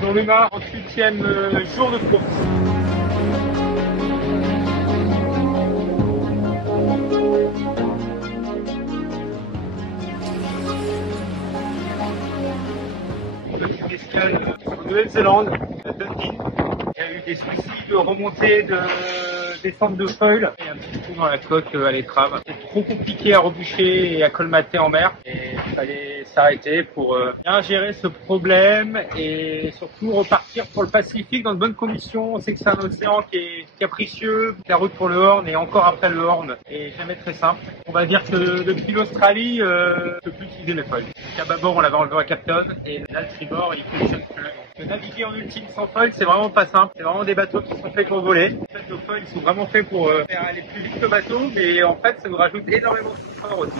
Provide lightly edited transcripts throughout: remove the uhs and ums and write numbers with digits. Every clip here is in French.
Dans le Mât, 38e jour de course. Petite escale en Nouvelle-Zélande, à Dundee. Il y a eu des soucis de remontée de descente de foil et un petit trou dans la coque à l'étrave. C'est trop compliqué à reboucher et à colmater en mer et il fallait s'arrêter pour bien gérer ce problème et surtout repartir pour le Pacifique dans de bonnes conditions. On sait que c'est un océan qui est capricieux, la route pour le Horn et encore après le Horn est jamais très simple. On va dire que depuis l'Australie, je peux plus utiliser mes foils. À bâbord, on l'avait enlevé à Capton et là le tribord il fonctionne plus. Donc, naviguer en ultime sans foil, c'est vraiment pas simple. C'est vraiment des bateaux qui sont faits pour voler. En fait, nos foils sont vraiment faits pour faire aller plus vite que le bateau, mais en fait, ça nous rajoute énormément de confort aussi.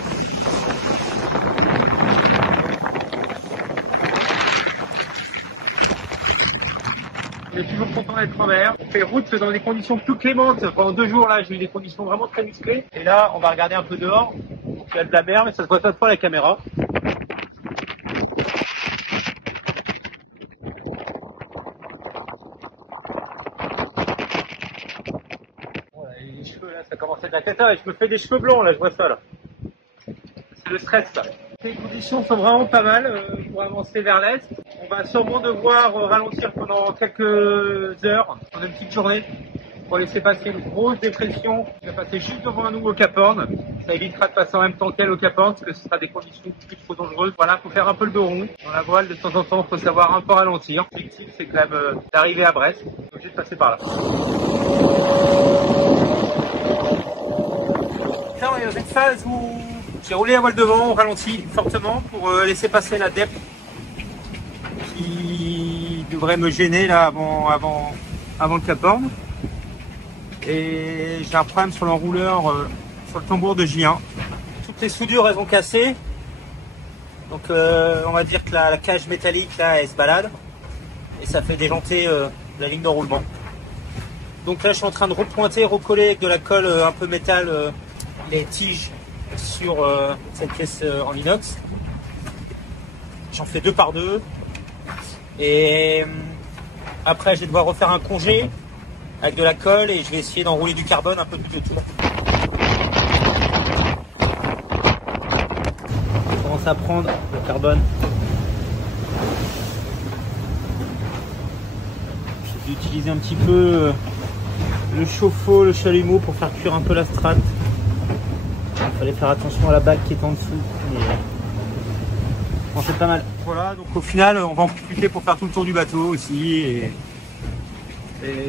On est toujours content d'être en mer. On fait route dans des conditions plus clémentes. Pendant 2 jours, là, j'ai eu des conditions vraiment très musclées. Et là, on va regarder un peu dehors. Il y a de la mer, mais ça se voit pas trop à la caméra. Les cheveux là, ça commence à être la cata. Je me fais des cheveux blancs là, je vois ça là. C'est le stress ça. Les conditions sont vraiment pas mal pour avancer vers l'est. On va sûrement devoir ralentir pendant quelques heures, pendant une petite journée, pour laisser passer une grosse dépression qui va passer juste devant nous au Cap Horn. Ça évitera de passer en même temps qu'elle au Cap Horn, parce que ce sera des conditions plus trop dangereuses. Voilà, faut faire un peu le dos rond. Dans la voile, de temps en temps, faut savoir un peu ralentir. L'objectif, c'est quand même d'arriver à Brest. On est obligé de passer par là. Là, on est dans une phase où j'ai roulé la voile devant, on ralentit fortement pour laisser passer la depth qui devrait me gêner là avant le Cap Horn. Et j'ai un problème sur l'enrouleur, sur le tambour de J1. Toutes les soudures elles ont cassé. Donc on va dire que la cage métallique là elle se balade. Et ça fait déjanter la ligne d'enroulement. Donc là je suis en train de repointer, recoller avec de la colle un peu métal les tiges sur cette pièce en inox. J'en fais 2 par 2. Et après je vais devoir refaire un congé avec de la colle et je vais essayer d'enrouler du carbone un peu tout autour. Je commence à prendre le carbone. J'ai dû utiliser un petit peu le chauffe-eau, le chalumeau pour faire cuire un peu la strate. Il fallait faire attention à la bague qui est en dessous. Mais bon, c'est pas mal. Voilà, donc au final on va en profiter pour faire tout le tour du bateau aussi et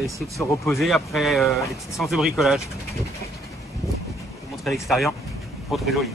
essayer de se reposer après les petites séances de bricolage. Je vais vous montrer l'extérieur, trop très joli.